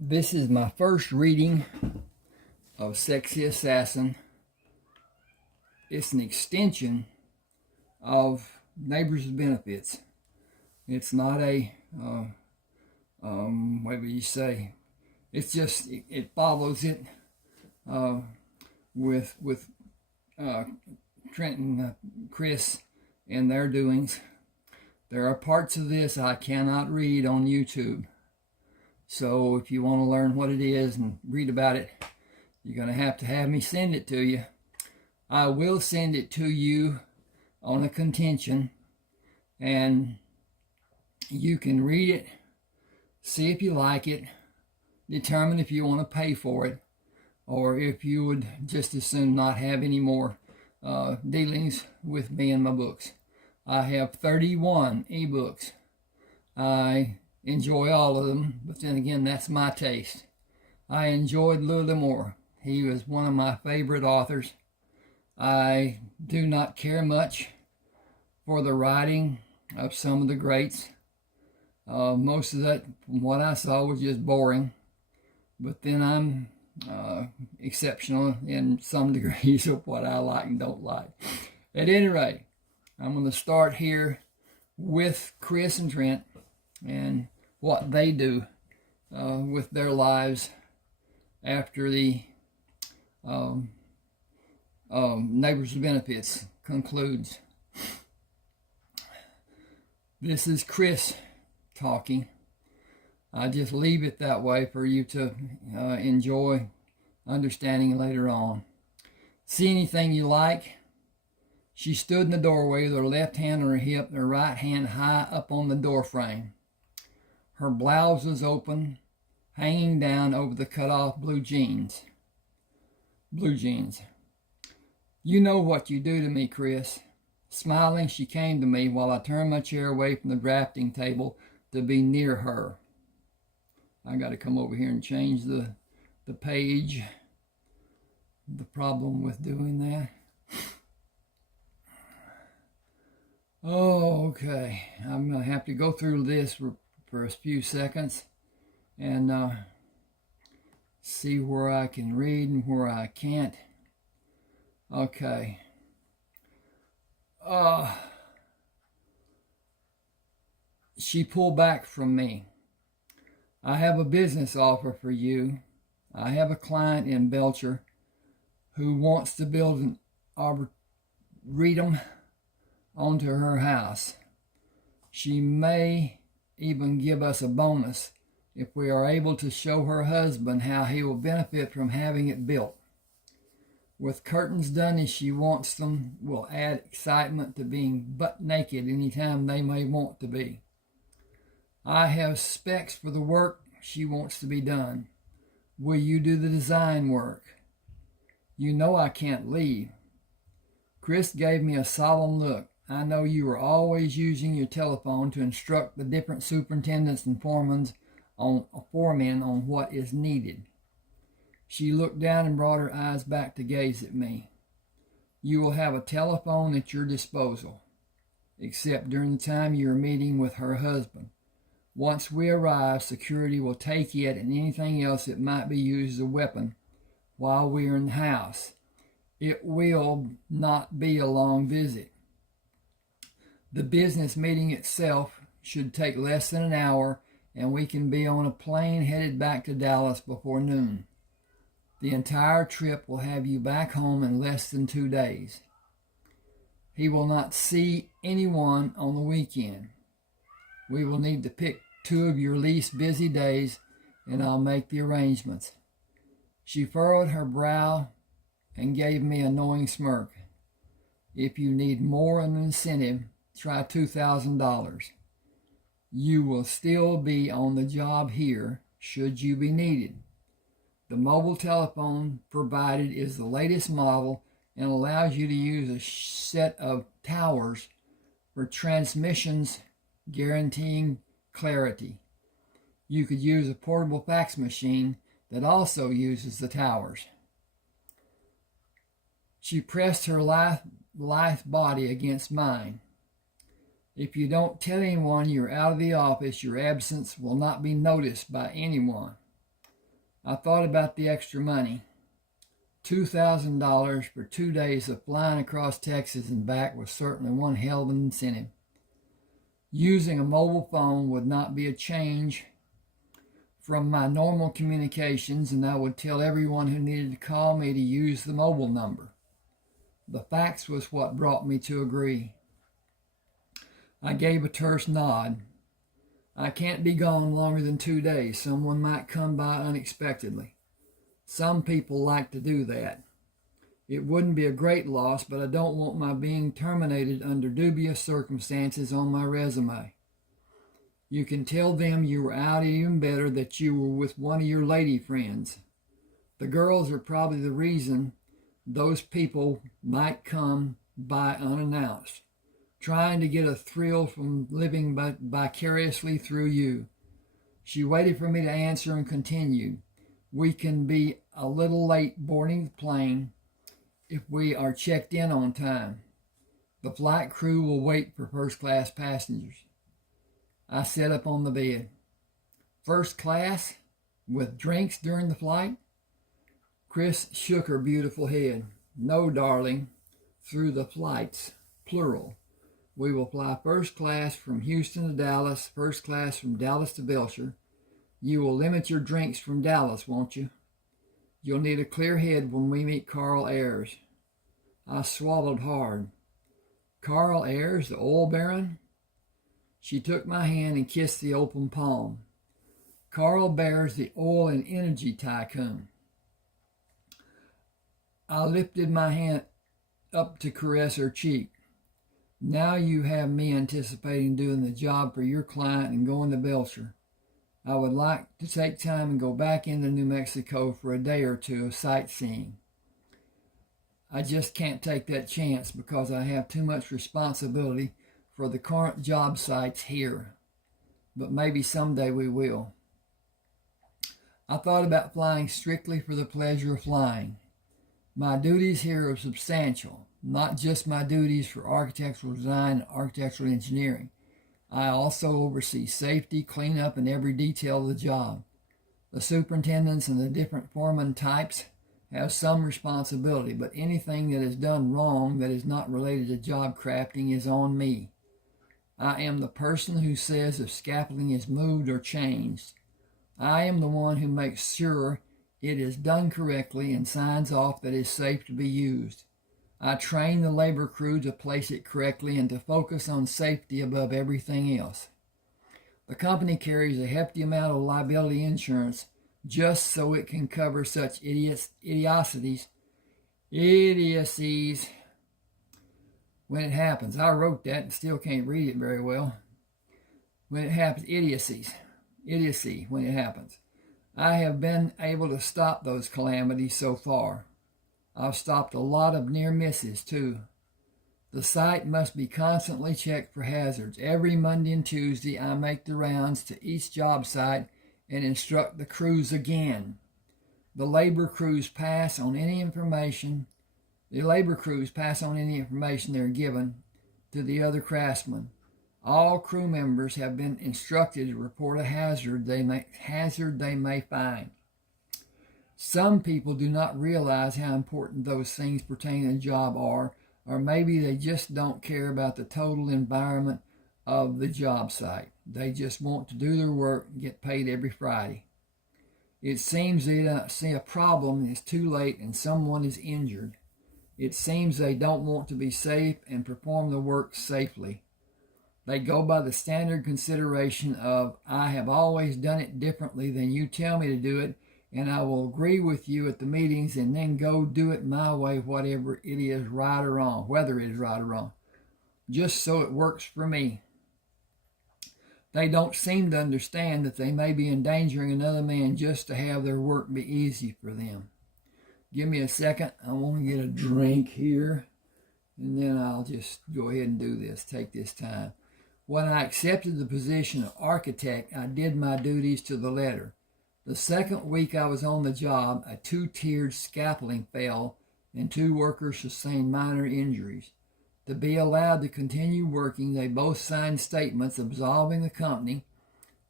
This is my first reading of Sexy Assassin. It's an extension of Neighbors with Benefits. It's not a, what would you say? It's just, it follows it with Trent and Chris and their doings. There are parts of this I cannot read on YouTube. So if you want to learn what it is and read about it, you're going to have me send it to you. I will send it to you on a contention, and you can read it, see if you like it, determine if you want to pay for it, or if you would just as soon not have any more dealings with me and my books. I have 31 eBooks. I enjoy all of them, but then again, that's my taste. I enjoyed Louis Moore. He was one of my favorite authors. I do not care much for the writing of some of the greats. Most of that, from what I saw, was just boring. But then I'm exceptional in some degrees of what I like and don't like. At any rate, I'm going to start here with Chris and Trent and what they do with their lives after the Neighbors with Benefits concludes. This is Chris talking. I just leave it that way for you to enjoy understanding later on. See anything you like? She stood in the doorway with her left hand on her hip and her right hand high up on the door frame. Her blouse was open, hanging down over the cut-off blue jeans. Blue jeans. You know what you do to me, Chris. Smiling, she came to me while I turned my chair away from the drafting table to be near her. I got to come over here and change the page. The problem with doing that. Oh, okay. I'm going to have to go through this for a few seconds and see where I can read and where I can't. Okay. She pulled back from me. I have a business offer for you. I have a client in Belcher who wants to build an arboretum onto her house. She may even give us a bonus if we are able to show her husband how he will benefit from having it built. With curtains done as she wants them, will add excitement to being butt naked anytime they may want to be. I have specs for the work she wants to be done. Will you do the design work? You know I can't leave. Chris gave me a solemn look. I know you are always using your telephone to instruct the different superintendents and foremen on what is needed. She looked down and brought her eyes back to gaze at me. You will have a telephone at your disposal, except during the time you are meeting with her husband. Once we arrive, security will take it and anything else that might be used as a weapon while we are in the house. It will not be a long visit. The business meeting itself should take less than an hour, and we can be on a plane headed back to Dallas before noon. The entire trip will have you back home in less than 2 days. He will not see anyone on the weekend. We will need to pick 2 of your least busy days, and I'll make the arrangements. She furrowed her brow and gave me a knowing smirk. If you need more of an incentive, try $2,000. You will still be on the job here should you be needed. The mobile telephone provided is the latest model and allows you to use a set of towers for transmissions guaranteeing clarity. You could use a portable fax machine that also uses the towers. She pressed her lithe body against mine. If you don't tell anyone you're out of the office, your absence will not be noticed by anyone. I thought about the extra money. $2,000 for 2 days of flying across Texas and back was certainly one hell of an incentive. Using a mobile phone would not be a change from my normal communications, and I would tell everyone who needed to call me to use the mobile number. The facts was what brought me to agree. I gave a terse nod. I can't be gone longer than 2 days. Someone might come by unexpectedly. Some people like to do that. It wouldn't be a great loss, but I don't want my being terminated under dubious circumstances on my resume. You can tell them you were out, even better that you were with one of your lady friends. The girls are probably the reason those people might come by unannounced, trying to get a thrill from living vicariously through you. She waited for me to answer and continued. We can be a little late boarding the plane if we are checked in on time. The flight crew will wait for first-class passengers. I sat up on the bed. First class? With drinks during the flight? Chris shook her beautiful head. No, darling. Through the flights, plural. We will fly first class from Houston to Dallas, first class from Dallas to Belcher. You will limit your drinks from Dallas, won't you? You'll need a clear head when we meet Carl Ayers. I swallowed hard. Carl Ayers, the oil baron? She took my hand and kissed the open palm. Carl bears the oil and energy tycoon. I lifted my hand up to caress her cheek. Now you have me anticipating doing the job for your client and going to Belcher. I would like to take time and go back into New Mexico for a day or two of sightseeing. I just can't take that chance because I have too much responsibility for the current job sites here. But maybe someday we will. I thought about flying strictly for the pleasure of flying. My duties here are substantial, not just my duties for architectural design and architectural engineering. I also oversee safety, cleanup, and every detail of the job. The superintendents and the different foreman types have some responsibility, but anything that is done wrong that is not related to job crafting is on me. I am the person who says if scaffolding is moved or changed. I am the one who makes sure it is done correctly and signs off that it is safe to be used. I train the labor crew to place it correctly and to focus on safety above everything else. The company carries a hefty amount of liability insurance just so it can cover such idiocies when it happens. I wrote that and still can't read it very well. When it happens, idiocy when it happens. I have been able to stop those calamities so far. I've stopped a lot of near misses too. The site must be constantly checked for hazards. Every Monday and Tuesday I make the rounds to each job site and instruct the crews again. The labor crews pass on any information they're given to the other craftsmen. All crew members have been instructed to report a hazard they may find. Some people do not realize how important those things pertaining to the job are, or maybe they just don't care about the total environment of the job site. They just want to do their work and get paid every Friday. It seems they don't see a problem and it's too late and someone is injured. It seems they don't want to be safe and perform the work safely. They go by the standard consideration of, I have always done it differently than you tell me to do it, and I will agree with you at the meetings and then go do it my way, whether it is right or wrong, just so it works for me. They don't seem to understand that they may be endangering another man just to have their work be easy for them. Give me a second. I want to get a drink here, and then I'll just go ahead and do this, take this time. When I accepted the position of architect, I did my duties to the letter. The second week I was on the job, a 2-tiered scaffolding fell and 2 workers sustained minor injuries. To be allowed to continue working, they both signed statements absolving the company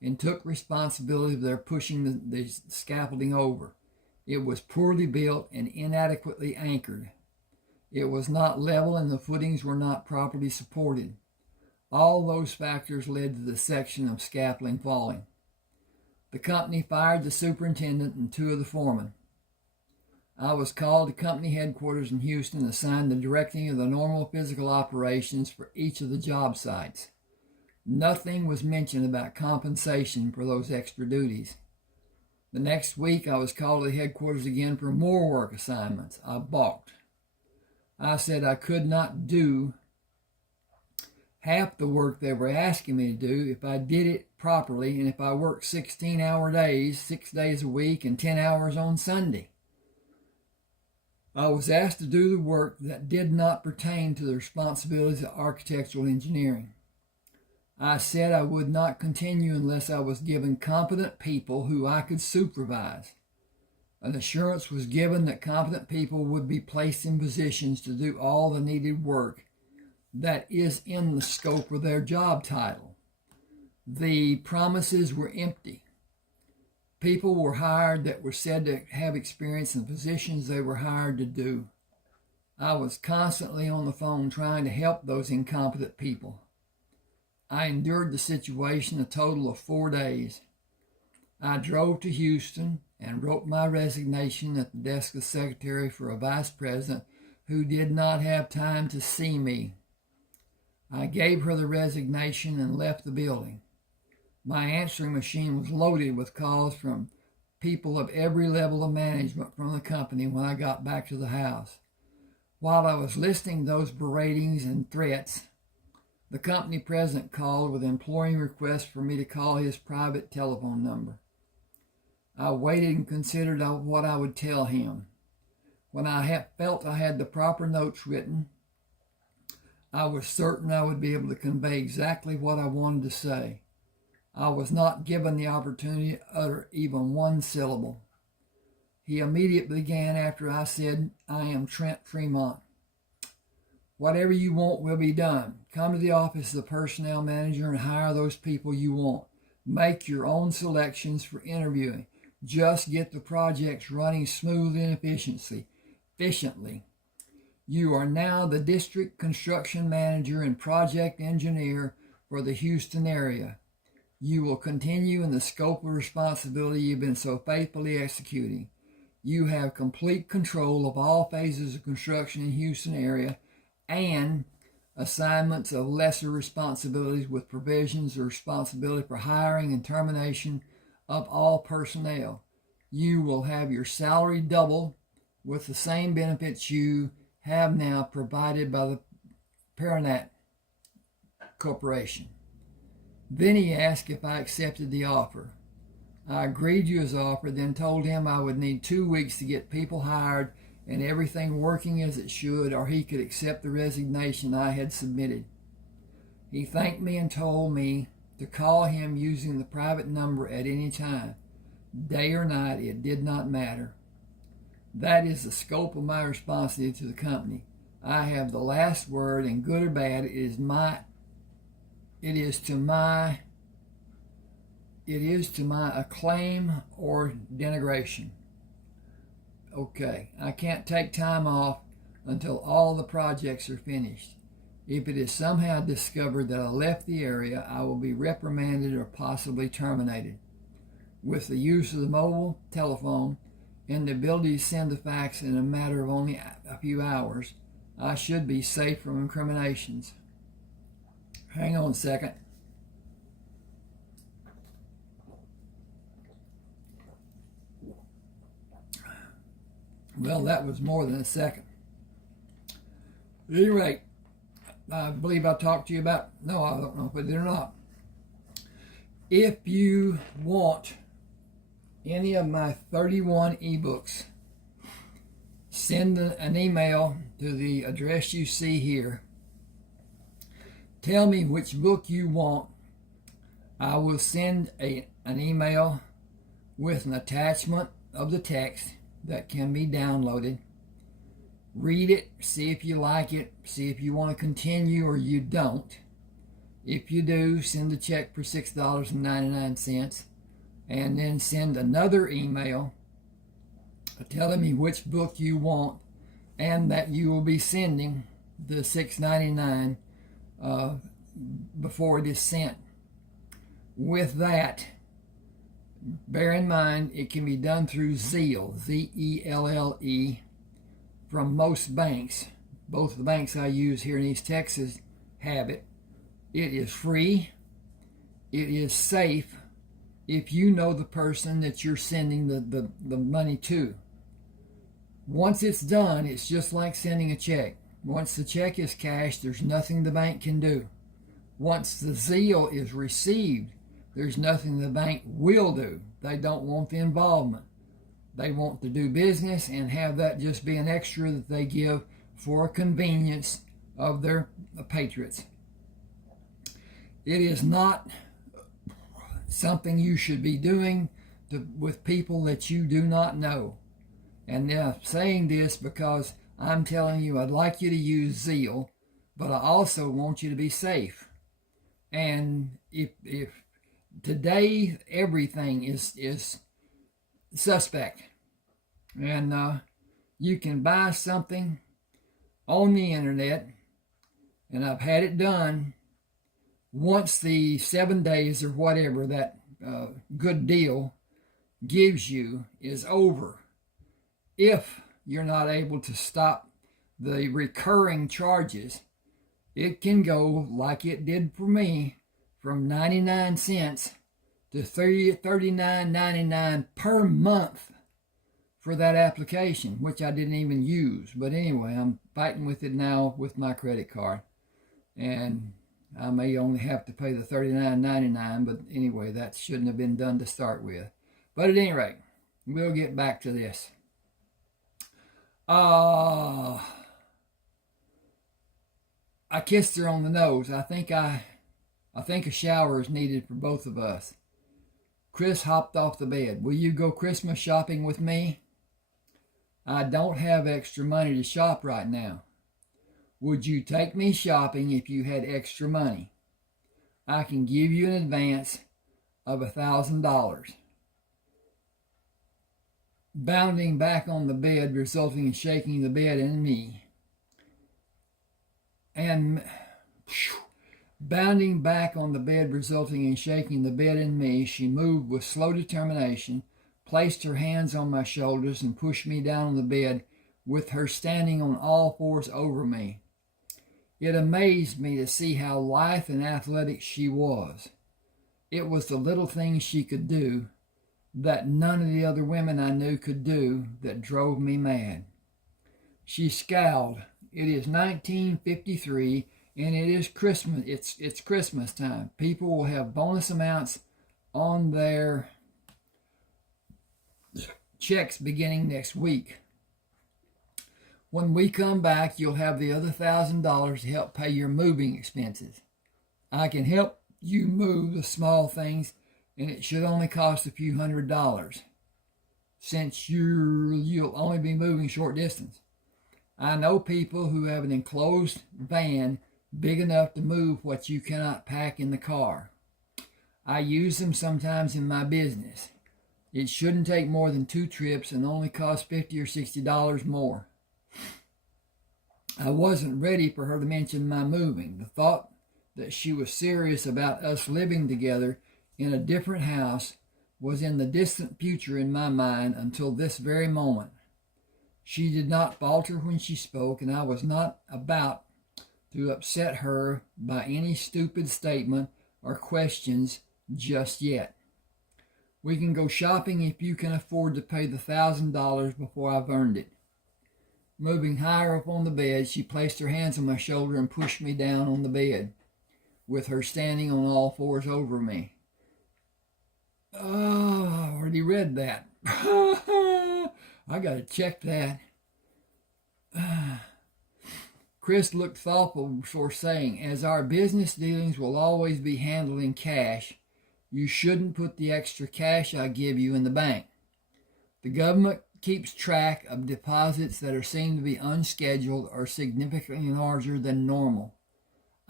and took responsibility for their pushing the scaffolding over. It was poorly built and inadequately anchored. It was not level and the footings were not properly supported. All those factors led to the section of scaffolding falling. The company fired the superintendent and 2 of the foremen. I was called to company headquarters in Houston, assigned the directing of the normal physical operations for each of the job sites. Nothing was mentioned about compensation for those extra duties. The next week, I was called to the headquarters again for more work assignments. I balked. I said I could not do half the work they were asking me to do if I did it properly and if I worked 16-hour days, 6 days a week, and 10 hours on Sunday. I was asked to do the work that did not pertain to the responsibilities of architectural engineering. I said I would not continue unless I was given competent people who I could supervise. An assurance was given that competent people would be placed in positions to do all the needed work that is in the scope of their job title. The promises were empty. People were hired that were said to have experience in positions they were hired to do. I was constantly on the phone trying to help those incompetent people. I endured the situation a total of 4 days. I drove to Houston and wrote my resignation at the desk of secretary for a vice president who did not have time to see me. I gave her the resignation and left the building. My answering machine was loaded with calls from people of every level of management from the company when I got back to the house. While I was listening to those beratings and threats, the company president called with imploring requests for me to call his private telephone number. I waited and considered what I would tell him. When I felt I had the proper notes written, I was certain I would be able to convey exactly what I wanted to say. I was not given the opportunity to utter even one syllable. He immediately began after I said, "I am Trent Fremont. Whatever you want will be done. Come to the office of the personnel manager and hire those people you want. Make your own selections for interviewing. Just get the projects running smoothly and efficiently. You are now the district construction manager and project engineer for the Houston area. You will continue in the scope of responsibility you've been so faithfully executing. You have complete control of all phases of construction in the Houston area and assignments of lesser responsibilities with provisions of responsibility for hiring and termination of all personnel. You will have your salary double with the same benefits you have now provided by the Paranat Corporation." Then he asked if I accepted the offer. I agreed to his offer, then told him I would need 2 weeks to get people hired and everything working as it should, or he could accept the resignation I had submitted. He thanked me and told me to call him using the private number at any time. Day or night, it did not matter. That is the scope of my responsibility to the company. I have the last word, and good or bad, it is to my acclaim or denigration. Okay, I can't take time off until all the projects are finished. If it is somehow discovered that I left the area, I will be reprimanded or possibly terminated. With the use of the mobile telephone and the ability to send the fax in a matter of only a few hours, I should be safe from incriminations. Hang on a second. Well, that was more than a second. At any rate, I believe I talked to you about, no, I don't know if I did or not. If you want any of my 31 ebooks, send an email to the address you see here. Tell me which book you want. I will send an email with an attachment of the text that can be downloaded. Read it, see if you like it, see if you want to continue or you don't. If you do, send a check for $6.99 and then send another email telling me which book you want and that you will be sending the $6.99 before it is sent. With that, bear in mind it can be done through Zelle, Z-E-L-L-E, from most banks. Both the banks I use here in East Texas have it. It is free. It is safe if you know the person that you're sending the money to. Once it's done, it's just like sending a check. Once the check is cashed, there's nothing the bank can do. Once the Zelle is received, there's nothing the bank will do. They don't want the involvement. They want to do business and have that just be an extra that they give for convenience of their patriots. It is not something you should be doing with people that you do not know. And now I'm saying this because I'm telling you I'd like you to use Zelle, but I also want you to be safe. And if today everything is suspect, and you can buy something on the internet, and I've had it done once the 7 days or whatever that good deal gives you is over. If you're not able to stop the recurring charges, it can go like it did for me, from 99 cents to $39.99 per month for that application, which I didn't even use. But anyway, I'm fighting with it now with my credit card, and I may only have to pay the $39.99, but anyway, that shouldn't have been done to start with. But at any rate, we'll get back to this. I kissed her on the nose. I think a shower is needed for both of us. Chris hopped off the bed. Will you go Christmas shopping with me? I don't have extra money to shop right now. Would you take me shopping if you had extra money? I can give you an advance of $1,000. Bounding back on the bed, resulting in shaking the bed and me. Bounding back on the bed, resulting in shaking the bed and me, she moved with slow determination, placed her hands on my shoulders, and pushed me down on the bed, with her standing on all fours over me. It amazed me to see how lithe and athletic she was. It was the little things she could do that none of the other women I knew could do that drove me mad. She scowled. It is 1953, and it is Christmas. It's Christmas time. People will have bonus amounts on their checks beginning next week. When we come back, you'll have the other $1,000 to help pay your moving expenses. I can help you move the small things, and it should only cost a few $100, since you'll only be moving short distance. I know people who have an enclosed van big enough to move what you cannot pack in the car. I use them sometimes in my business. It shouldn't take more than 2 trips and only cost $50 or $60 more. I wasn't ready for her to mention my moving. The thought that she was serious about us living together in a different house was in the distant future in my mind until this very moment. She did not falter when she spoke, and I was not about to upset her by any stupid statement or questions just yet. We can go shopping if you can afford to pay the $1,000 before I've earned it. Moving higher up on the bed, she placed her hands on my shoulder and pushed me down on the bed, with her standing on all fours over me. Oh, I already read that. I got to check that. Chris looked thoughtful before saying, as our business dealings will always be handled in cash, you shouldn't put the extra cash I give you in the bank. The government keeps track of deposits that are seen to be unscheduled or significantly larger than normal.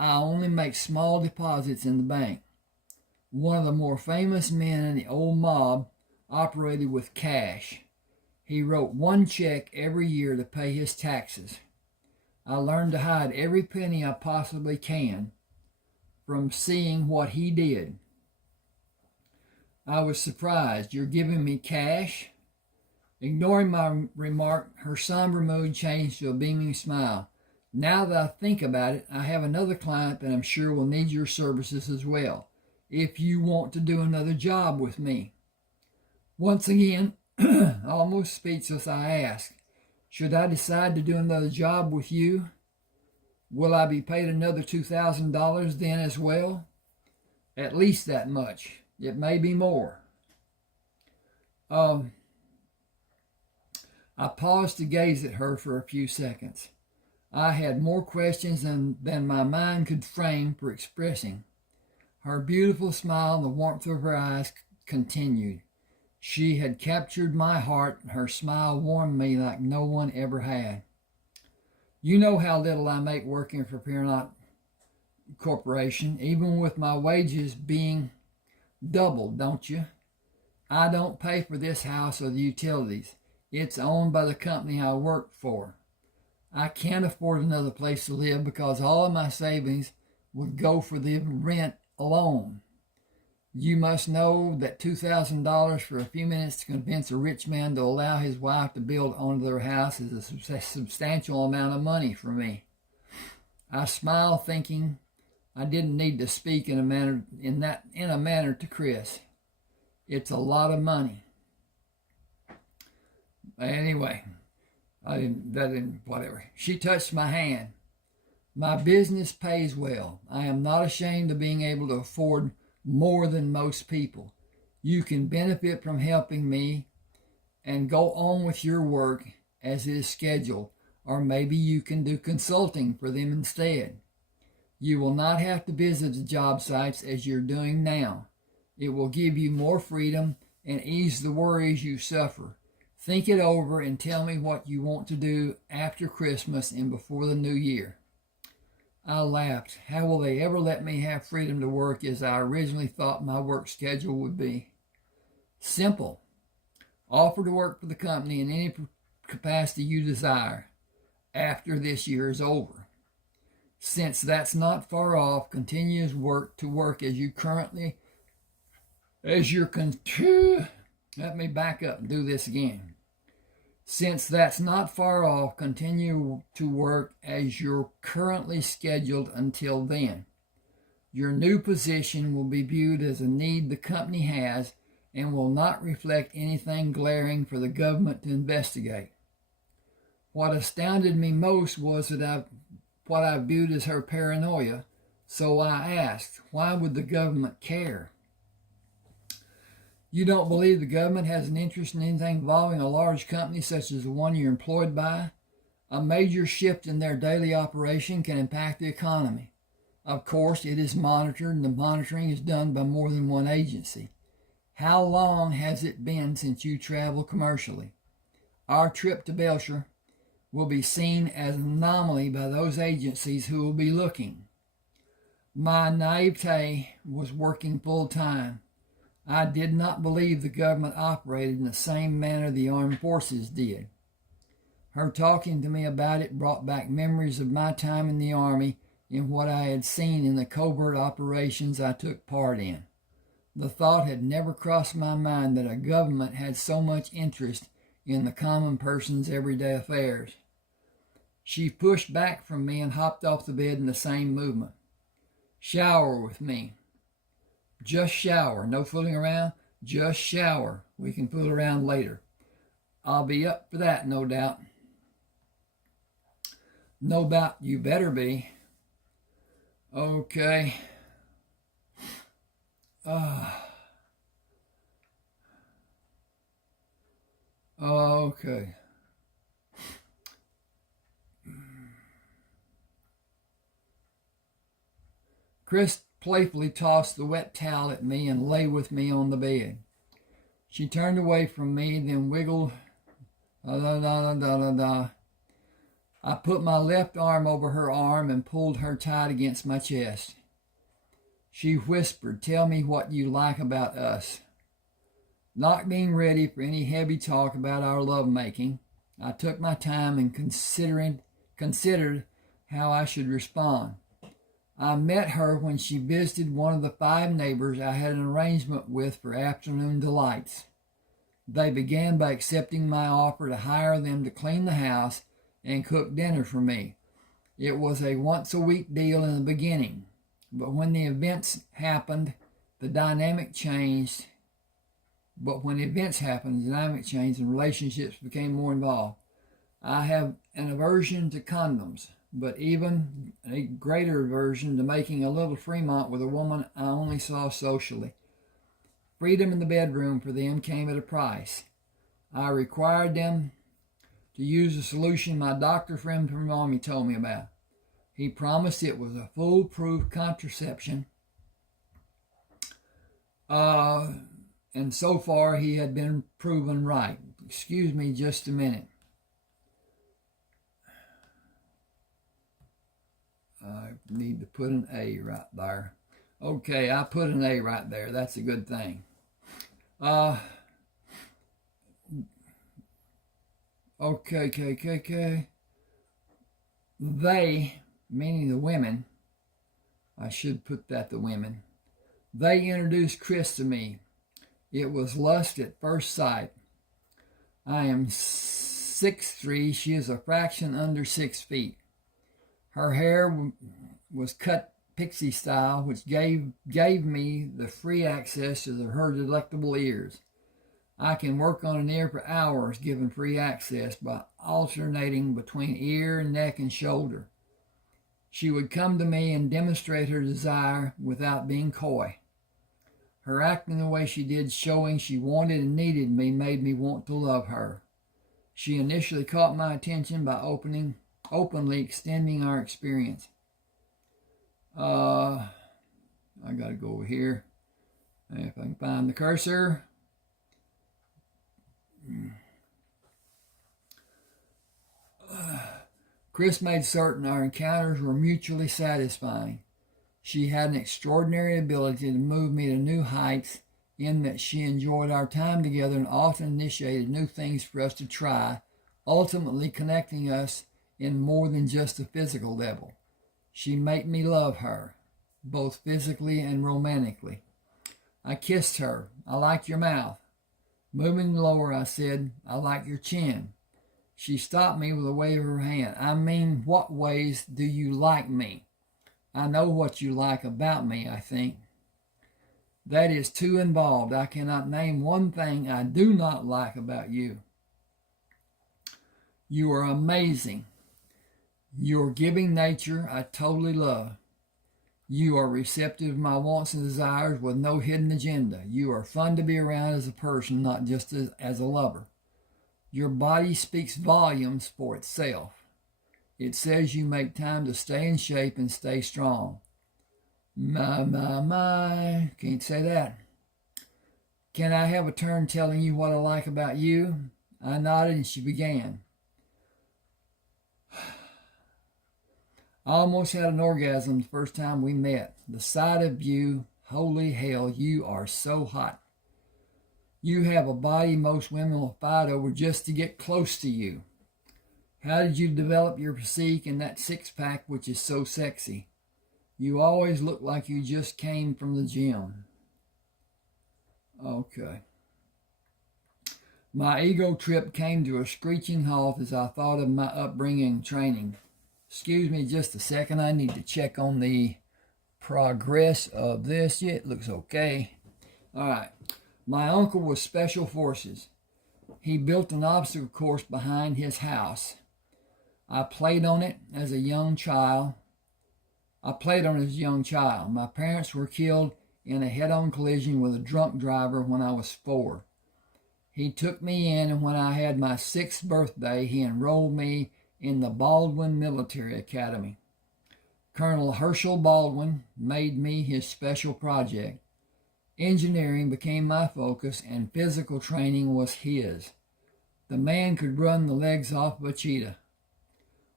I only make small deposits in the bank. One of the more famous men in the old mob operated with cash. He wrote one check every year to pay his taxes. I learned to hide every penny I possibly can from seeing what he did. I was surprised. You're giving me cash? Ignoring my remark, her somber mood changed to a beaming smile. Now that I think about it, I have another client that I'm sure will need your services as well, if you want to do another job with me. Once again, almost speechless, I asked, should I decide to do another job with you, will I be paid another $2,000 then as well? At least that much. It may be more. I paused to gaze at her for a few seconds. I had more questions than my mind could frame for expressing. Her beautiful smile and the warmth of her eyes continued. She had captured my heart, and her smile warmed me like no one ever had. You know how little I make working for Pierrot Corporation, even with my wages being doubled, don't you? I don't pay for this house or the utilities. It's owned by the company I work for. I can't afford another place to live because all of my savings would go for the rent alone. You must know that $2,000 for a few minutes to convince a rich man to allow his wife to build onto their house is a substantial amount of money for me. I smiled, thinking I didn't need to speak in a manner to Chris. It's a lot of money. Anyway, whatever. She touched my hand. My business pays well. I am not ashamed of being able to afford more than most people. You can benefit from helping me and go on with your work as it is scheduled, or maybe you can do consulting for them instead. You will not have to visit the job sites as you're doing now. It will give you more freedom and ease the worries you suffer. Think it over and tell me what you want to do after Christmas and before the new year. I laughed. How will they ever let me have freedom to work as I originally thought my work schedule would be? Simple. Offer to work for the company in any capacity you desire after this year is over. Since that's not far off, continue to work as you currently, let me back up and do this again. Since that's not far off, continue to work as you're currently scheduled until then. Your new position will be viewed as a need the company has and will not reflect anything glaring for the government to investigate. What astounded me most was what I viewed as her paranoia, so I asked, why would the government care? You don't believe the government has an interest in anything involving a large company such as the one you're employed by? A major shift in their daily operation can impact the economy. Of course, it is monitored, and the monitoring is done by more than one agency. How long has it been since you traveled commercially? Our trip to Belcher will be seen as an anomaly by those agencies who will be looking. My naivete was working full time. I did not believe the government operated in the same manner the armed forces did. Her talking to me about it brought back memories of my time in the Army and what I had seen in the covert operations I took part in. The thought had never crossed my mind that a government had so much interest in the common person's everyday affairs. She pushed back from me and hopped off the bed in the same movement. Shower with me. Just shower. No fooling around. Just shower. We can fool around later. I'll be up for that, no doubt. No doubt you better be. Okay. Okay. Chris playfully tossed the wet towel at me and lay with me on the bed. She turned away from me, then wiggled. I put my left arm over her arm and pulled her tight against my chest. She whispered, "Tell me what you like about us." Not being ready for any heavy talk about our lovemaking, I took my time and considered how I should respond. I met her when she visited one of the 5 neighbors I had an arrangement with for afternoon delights. They began by accepting my offer to hire them to clean the house and cook dinner for me. It was a once-a-week deal in the beginning, but when the events happened, the dynamic changed. And relationships became more involved. I have an aversion to condoms, but even a greater aversion to making a little Fremont with a woman I only saw socially. Freedom in the bedroom for them came at a price. I required them to use a solution my doctor friend from Army told me about. He promised it was a foolproof contraception. And so far he had been proven right. Excuse me just a minute. I need to put an A right there. Okay, I put an A right there. That's a good thing. Okay. They, meaning the women, I should put that the women, they introduced Chris to me. It was lust at first sight. I am 6'3". She is a fraction under 6 feet. Her hair was cut pixie style, which gave me the free access to her delectable ears. I can work on an ear for hours given free access by alternating between ear, neck, and shoulder. She would come to me and demonstrate her desire without being coy. Her acting the way she did, showing she wanted and needed me, made me want to love her. She initially caught my attention by openly extending our experience. I gotta go over here. If I can find the cursor. Chris made certain our encounters were mutually satisfying. She had an extraordinary ability to move me to new heights in that she enjoyed our time together and often initiated new things for us to try, ultimately connecting us in more than just a physical level. She made me love her, both physically and romantically. I kissed her. "I like your mouth." Moving lower, I said, "I like your chin." She stopped me with a wave of her hand. "I mean, what ways do you like me? I know what you like about me, I think." "That is too involved. I cannot name one thing I do not like about you." "You are amazing. Your giving nature I totally love. You are receptive to my wants and desires with no hidden agenda. You are fun to be around as a person, not just as a lover. Your body speaks volumes for itself. It says you make time to stay in shape and stay strong." My. Can't say that. "Can I have a turn telling you what I like about you?" I nodded and she began. "I almost had an orgasm the first time we met. The sight of you, holy hell, you are so hot. You have a body most women will fight over just to get close to you. How did you develop your physique and that six-pack which is so sexy? You always look like you just came from the gym." Okay. My ego trip came to a screeching halt as I thought of my upbringing and training. Excuse me just a second. I need to check on the progress of this. Yeah, it looks okay. All right. My uncle was Special Forces. He built an obstacle course behind his house. I played on it as a young child. My parents were killed in a head-on collision with a drunk driver when I was 4. He took me in, and when I had my 6th birthday, he enrolled me in the Baldwin Military Academy. Colonel Herschel Baldwin made me his special project. Engineering became my focus, and physical training was his. The man could run the legs off of a cheetah.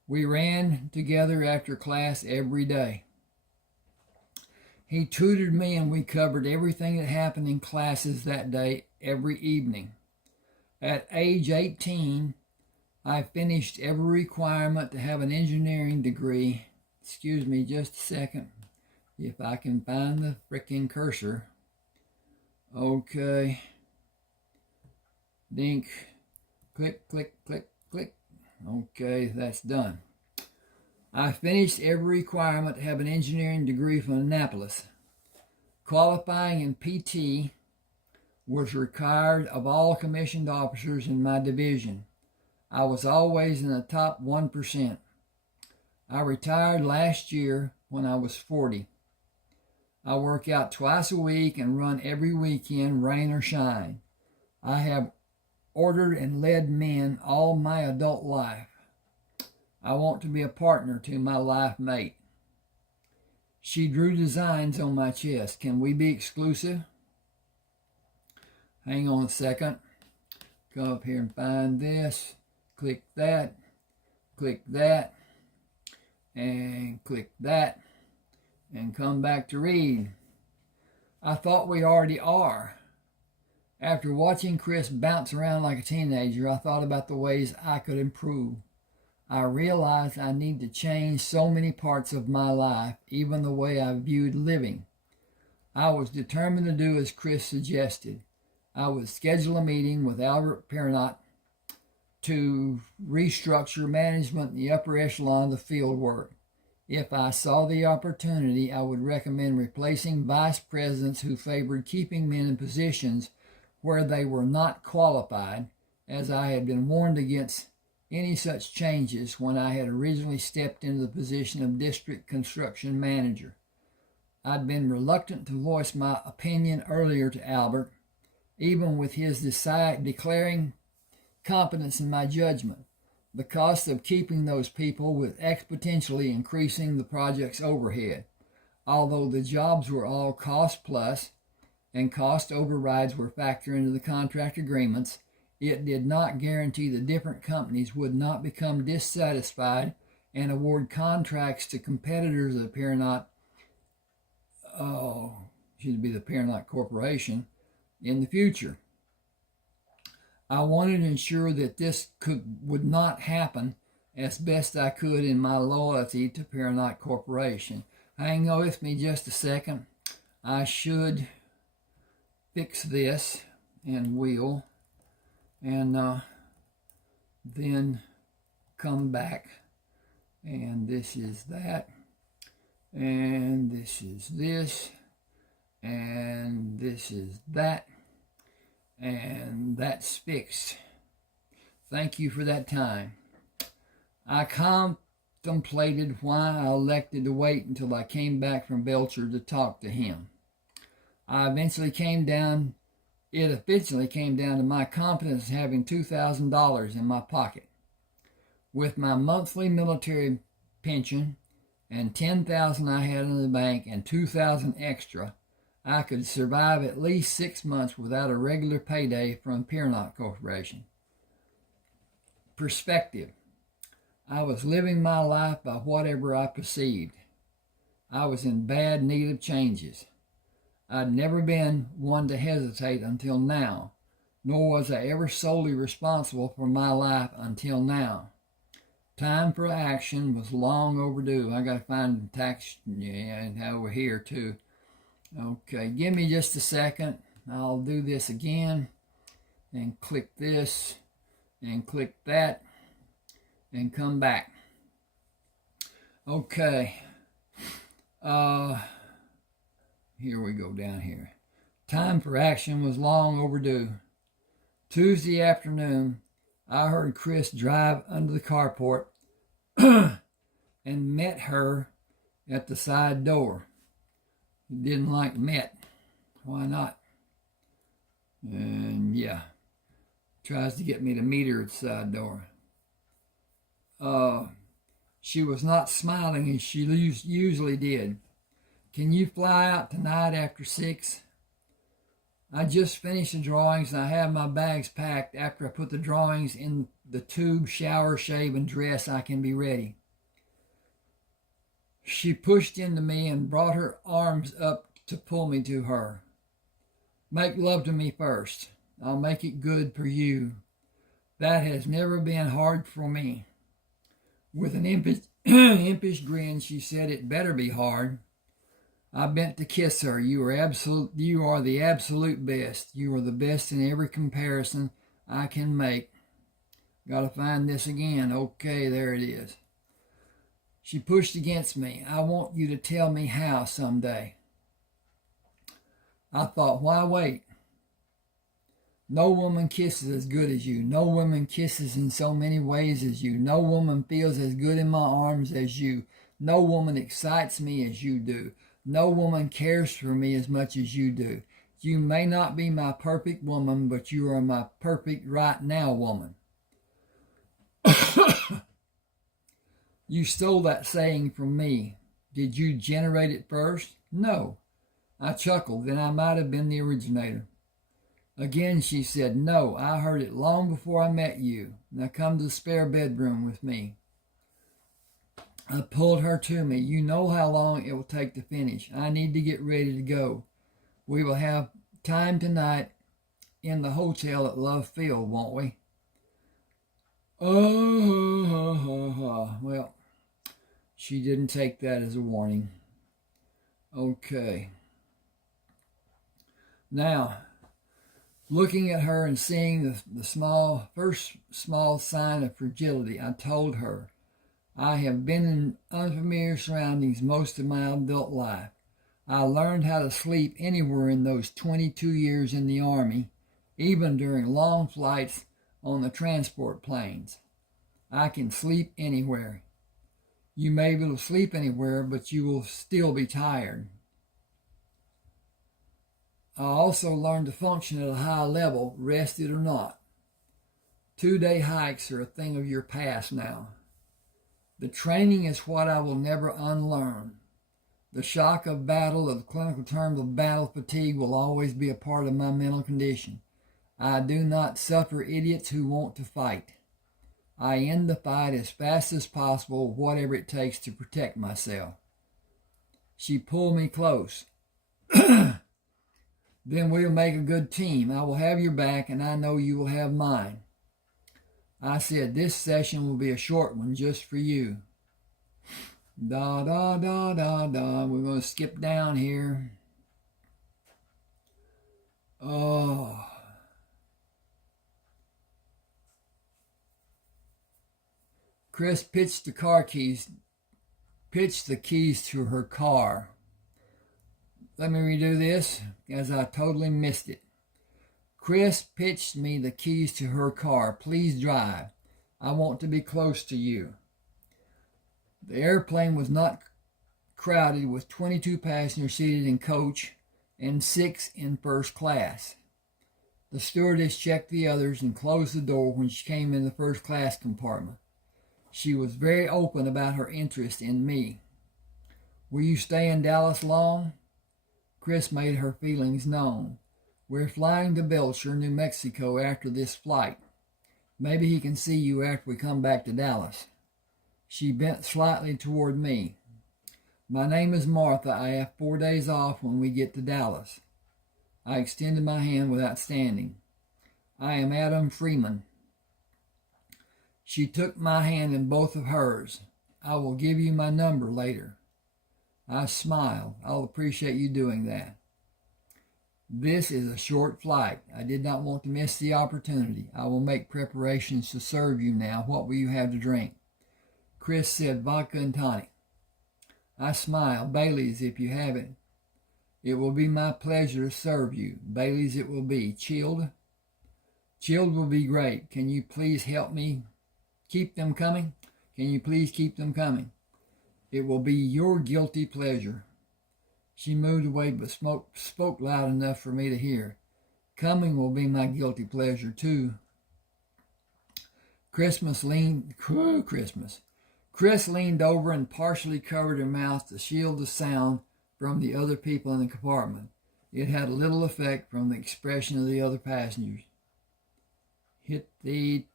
We ran together after class every day. He tutored me and we covered everything that happened in classes that day every evening. At age 18, I finished every requirement to have an engineering degree. Excuse me just a second, if I can find the frickin' cursor. Okay. Dink. Click, click, click, click. Okay, that's done. I finished every requirement to have an engineering degree from Annapolis. Qualifying in PT was required of all commissioned officers in my division. I was always in the top 1%. I retired last year when I was 40. I work out twice a week and run every weekend, rain or shine. I have ordered and led men all my adult life. I want to be a partner to my life mate. She drew designs on my chest. Can we be exclusive? Hang on a second. Come up here and find this. Click that, and click that, and come back to read. I thought we already are. After watching Chris bounce around like a teenager, I thought about the ways I could improve. I realized I need to change so many parts of my life, even the way I viewed living. I was determined to do as Chris suggested. I would schedule a meeting with Albert Perrott to restructure management in the upper echelon of the field work. If I saw the opportunity, I would recommend replacing vice presidents who favored keeping men in positions where they were not qualified, as I had been warned against any such changes when I had originally stepped into the position of district construction manager. I'd been reluctant to voice my opinion earlier to Albert, even with his declaring confidence in my judgment. The cost of keeping those people was exponentially increasing the project's overhead. Although the jobs were all cost plus and cost overrides were factored into the contract agreements, it did not guarantee the different companies would not become dissatisfied and award contracts to competitors of the Perrott, should be the Perrott Corporation, in the future. I wanted to ensure that this would not happen as best I could in my loyalty to Perrott Corporation. Hang on with me just a second. I should fix this and wheel and then come back. And this is that. And this is this. And this is that. And that's fixed. Thank you for that time. I contemplated why I elected to wait until I came back from Belcher to talk to him. It eventually came down to my confidence in having $2,000 in my pocket. With my monthly military pension and $10,000 I had in the bank and $2,000 extra, I could survive at least 6 months without a regular payday from Perrott Corporation. Perspective. I was living my life by whatever I perceived. I was in bad need of changes. I'd never been one to hesitate until now, nor was I ever solely responsible for my life until now. Time for action was long overdue. I got to find the tax over here too. Okay, give me just a second. I'll do this again and click this and click that and come back. Okay. Here we go down here. Time for action was long overdue. Tuesday afternoon, I heard Chris drive under the carport and met her at the side door. He didn't like met. Why not? And yeah, tries to get me to meet her at the side door. She was not smiling as she usually did. Can you fly out tonight after 6? I just finished the drawings and I have my bags packed after I put the drawings in the tube, shower, shave, and dress, I can be ready. She pushed into me and brought her arms up to pull me to her. Make love to me first. I'll make it good for you. That has never been hard for me. With an impish grin, she said, it better be hard. I bent to kiss her. You are the absolute best. You are the best in every comparison I can make. Gotta find this again. Okay, there it is. She pushed against me. I want you to tell me how someday. I thought, why wait? No woman kisses as good as you. No woman kisses in so many ways as you. No woman feels as good in my arms as you. No woman excites me as you do. No woman cares for me as much as you do. You may not be my perfect woman, but you are my perfect right now woman. You stole that saying from me. Did you generate it first? No. I chuckled. Then I might have been the originator. Again she said, no, I heard it long before I met you. Now come to the spare bedroom with me. I pulled her to me. You know how long it will take to finish. I need to get ready to go. We will have time tonight in the hotel at Love Field, won't we? Oh, well, she didn't take that as a warning. Okay. Now, looking at her and seeing the first small sign of fragility, I told her, I have been in unfamiliar surroundings most of my adult life. I learned how to sleep anywhere in those 22 years in the Army, even during long flights on the transport planes. I can sleep anywhere. You may be able to sleep anywhere, but you will still be tired. I also learned to function at a high level, rested or not. 2-day hikes are a thing of your past now. The training is what I will never unlearn. The shock of battle, of the clinical terms of battle fatigue, will always be a part of my mental condition. I do not suffer idiots who want to fight. I end the fight as fast as possible, whatever it takes to protect myself. She pulled me close. Then we'll make a good team. I will have your back, and I know you will have mine. I said, this session will be a short one just for you. Da, da, da, da, da. We're going to skip down here. Oh. Chris pitched the keys to her car. Let me redo this, as I totally missed it. Chris pitched me the keys to her car. Please drive. I want to be close to you. The airplane was not crowded, with 22 passengers seated in coach and 6 in first class. The stewardess checked the others and closed the door when she came in the first class compartment. She was very open about her interest in me. Will you stay in Dallas long? Chris made her feelings known. We're flying to Belcher, New Mexico after this flight. Maybe he can see you after we come back to Dallas. She bent slightly toward me. My name is Martha. I have 4 days off when we get to Dallas. I extended my hand without standing. I am Adam Freeman. She took my hand in both of hers. I will give you my number later. I smiled. I'll appreciate you doing that. This is a short flight. I did not want to miss the opportunity. I will make preparations to serve you now. What will you have to drink? Chris said vodka and tonic. I smiled. Bailey's if you have it. It will be my pleasure to serve you. Bailey's it will be. Chilled? Chilled will be great. Can you please help me keep them coming? Can you please keep them coming? It will be your guilty pleasure. She moved away but spoke loud enough for me to hear. Coming will be my guilty pleasure too. Chris leaned over and partially covered her mouth to shield the sound from the other people in the compartment. It had little effect from the expression of the other passengers. Hit the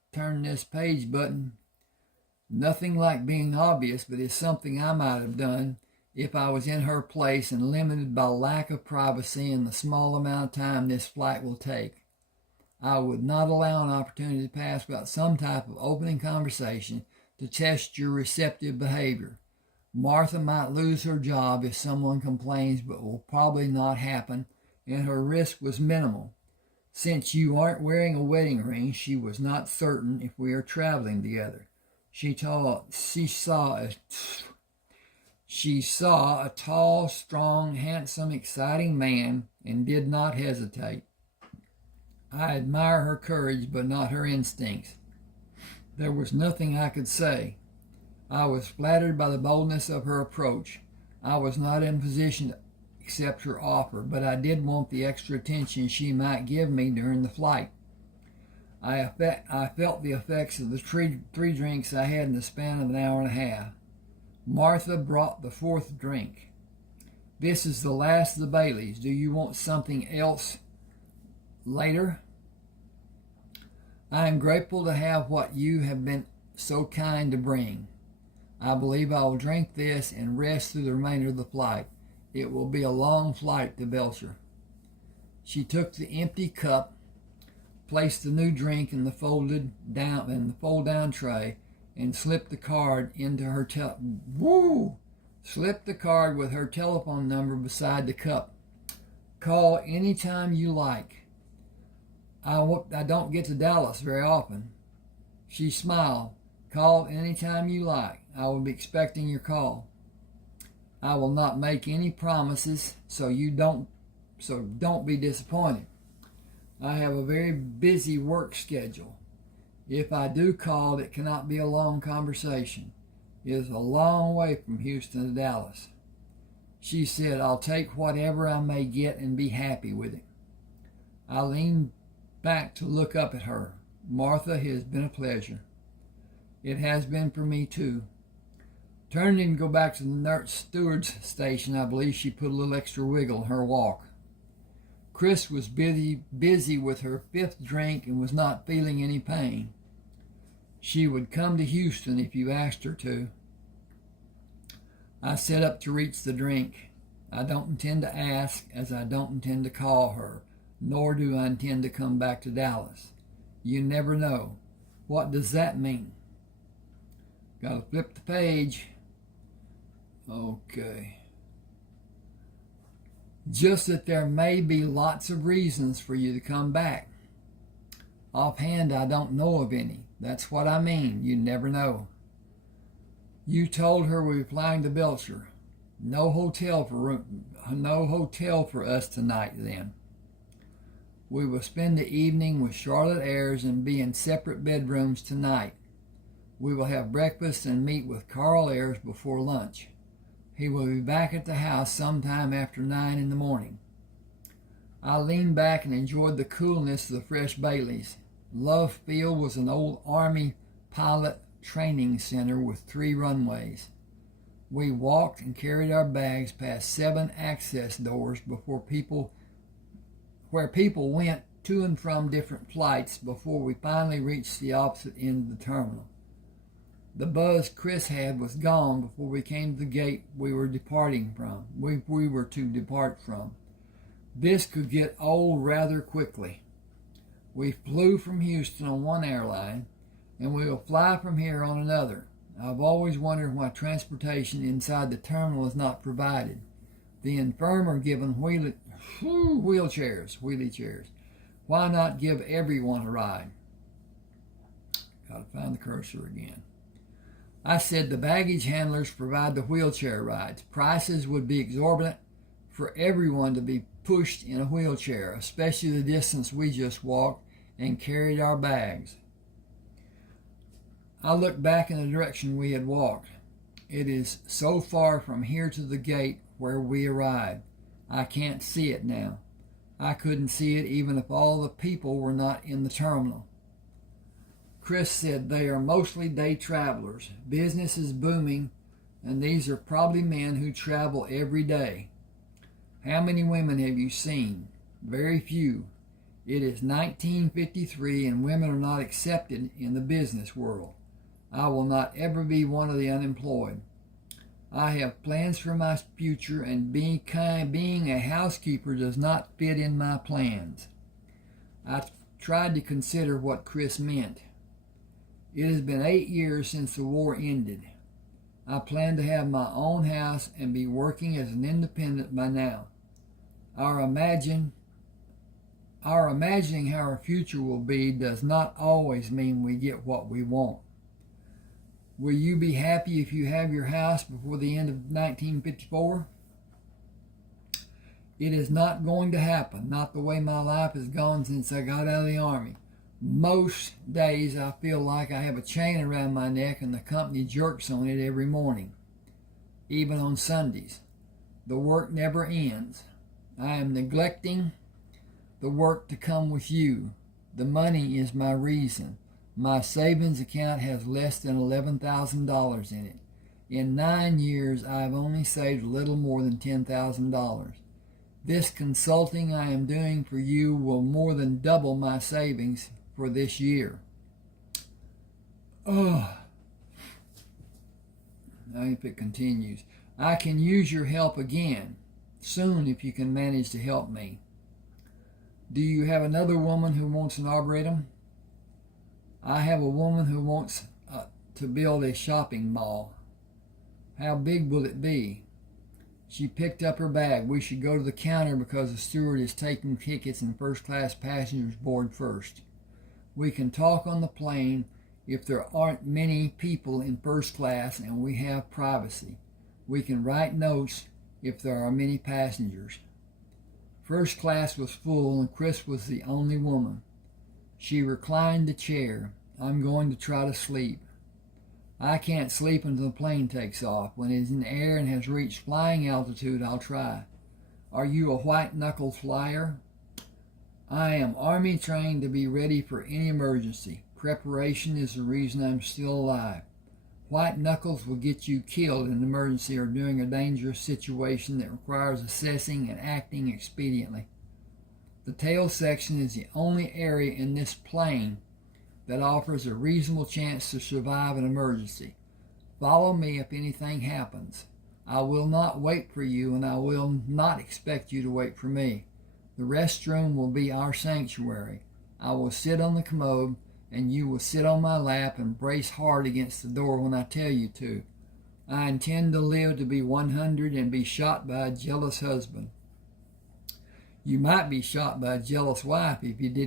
turn this page button. Nothing like being obvious, but it's something I might have done if I was in her place and limited by lack of privacy and the small amount of time this flight will take. I would not allow an opportunity to pass without some type of opening conversation to test your receptive behavior. Martha might lose her job if someone complains, but will probably not happen, and her risk was minimal. Since you aren't wearing a wedding ring, she was not certain if we are traveling together. She saw a tall, strong, handsome, exciting man and did not hesitate. I admire her courage, but not her instincts. There was nothing I could say. I was flattered by the boldness of her approach. I was not in position to accept her offer, but I did want the extra attention she might give me during the flight. I felt the effects of the three drinks I had in the span of an hour and a half. Martha brought the fourth drink. This is the last of the Baileys. Do you want something else later? I am grateful to have what you have been so kind to bring. I believe I will drink this and rest through the remainder of the flight. It will be a long flight to Belcher. She took the empty cup, placed the new drink in the fold-down tray, and slipped the card into her slipped the card with her telephone number beside the cup. Call anytime you like. I don't get to Dallas very often. She smiled. Call anytime you like. I will be expecting your call. I will not make any promises, so don't be disappointed. I have a very busy work schedule. If I do call, it cannot be a long conversation. It is a long way from Houston to Dallas. She said, I'll take whatever I may get and be happy with it. I leaned back to look up at her. Martha, it has been a pleasure. It has been for me too. Turning to go back to the nurse steward's station, I believe she put a little extra wiggle in her walk. Chris was busy with her fifth drink and was not feeling any pain. She would come to Houston if you asked her to. I set up to reach the drink. I don't intend to ask, as I don't intend to call her, nor do I intend to come back to Dallas. You never know. What does that mean? Gotta flip the page. Okay. Just that there may be lots of reasons for you to come back. Offhand, I don't know of any. That's what I mean. You never know. You told her we were flying to Belcher. No hotel for us tonight then. We will spend the evening with Charlotte Ayres and be in separate bedrooms tonight. We will have breakfast and meet with Carl Ayres before lunch. He will be back at the house sometime after 9 in the morning. I leaned back and enjoyed the coolness of the fresh Baileys. Love Field was an old Army pilot training center with 3 runways. We walked and carried our bags past 7 access doors where people went to and from different flights before we finally reached the opposite end of the terminal. The buzz Chris had was gone before we came to the gate we were departing from. We were to depart from. This could get old rather quickly. We flew from Houston on one airline, and we will fly from here on another. I've always wondered why transportation inside the terminal is not provided. The infirm are given wheelie chairs. Why not give everyone a ride? Gotta find the cursor again. I said the baggage handlers provide the wheelchair rides. Prices would be exorbitant for everyone to be pushed in a wheelchair, especially the distance we just walked and carried our bags. I looked back in the direction we had walked. It is so far from here to the gate where we arrived. I can't see it now. I couldn't see it even if all the people were not in the terminal. Chris said they are mostly day travelers. Business is booming, and these are probably men who travel every day. How many women have you seen? Very few. It is 1953 and women are not accepted in the business world. I will not ever be one of the unemployed. I have plans for my future, and being a housekeeper does not fit in my plans. I tried to consider what Chris meant. It has been 8 years since the war ended. I plan to have my own house and be working as an independent by now. Our imagining how our future will be does not always mean we get what we want. Will you be happy if you have your house before the end of 1954? It is not going to happen, not the way my life has gone since I got out of the Army. Most days I feel like I have a chain around my neck and the company jerks on it every morning, even on Sundays. The work never ends. I am neglecting the work to come with you. The money is my reason. My savings account has less than $11,000 in it. In 9 years, I have only saved a little more than $10,000. This consulting I am doing for you will more than double my savings for this year. Oh. Now if it continues. I can use your help again soon if you can manage to help me. Do you have another woman who wants an arboretum? I have a woman who wants to build a shopping mall. How big will it be? She picked up her bag. We should go to the counter because the steward is taking tickets and first-class passengers board first. We can talk on the plane if there aren't many people in first class and we have privacy. We can write notes if there are many passengers. First class was full and Chris was the only woman. She reclined the chair. I'm going to try to sleep. I can't sleep until the plane takes off. When it is in the air and has reached flying altitude, I'll try. Are you a white-knuckled flyer? I am Army trained to be ready for any emergency. Preparation is the reason I'm still alive. White knuckles will get you killed in an emergency or during a dangerous situation that requires assessing and acting expediently. The tail section is the only area in this plane that offers a reasonable chance to survive an emergency. Follow me if anything happens. I will not wait for you, and I will not expect you to wait for me. The restroom will be our sanctuary. I will sit on the commode, and you will sit on my lap and brace hard against the door when I tell you to. I intend to live to be 100 and be shot by a jealous husband. You might be shot by a jealous wife if you did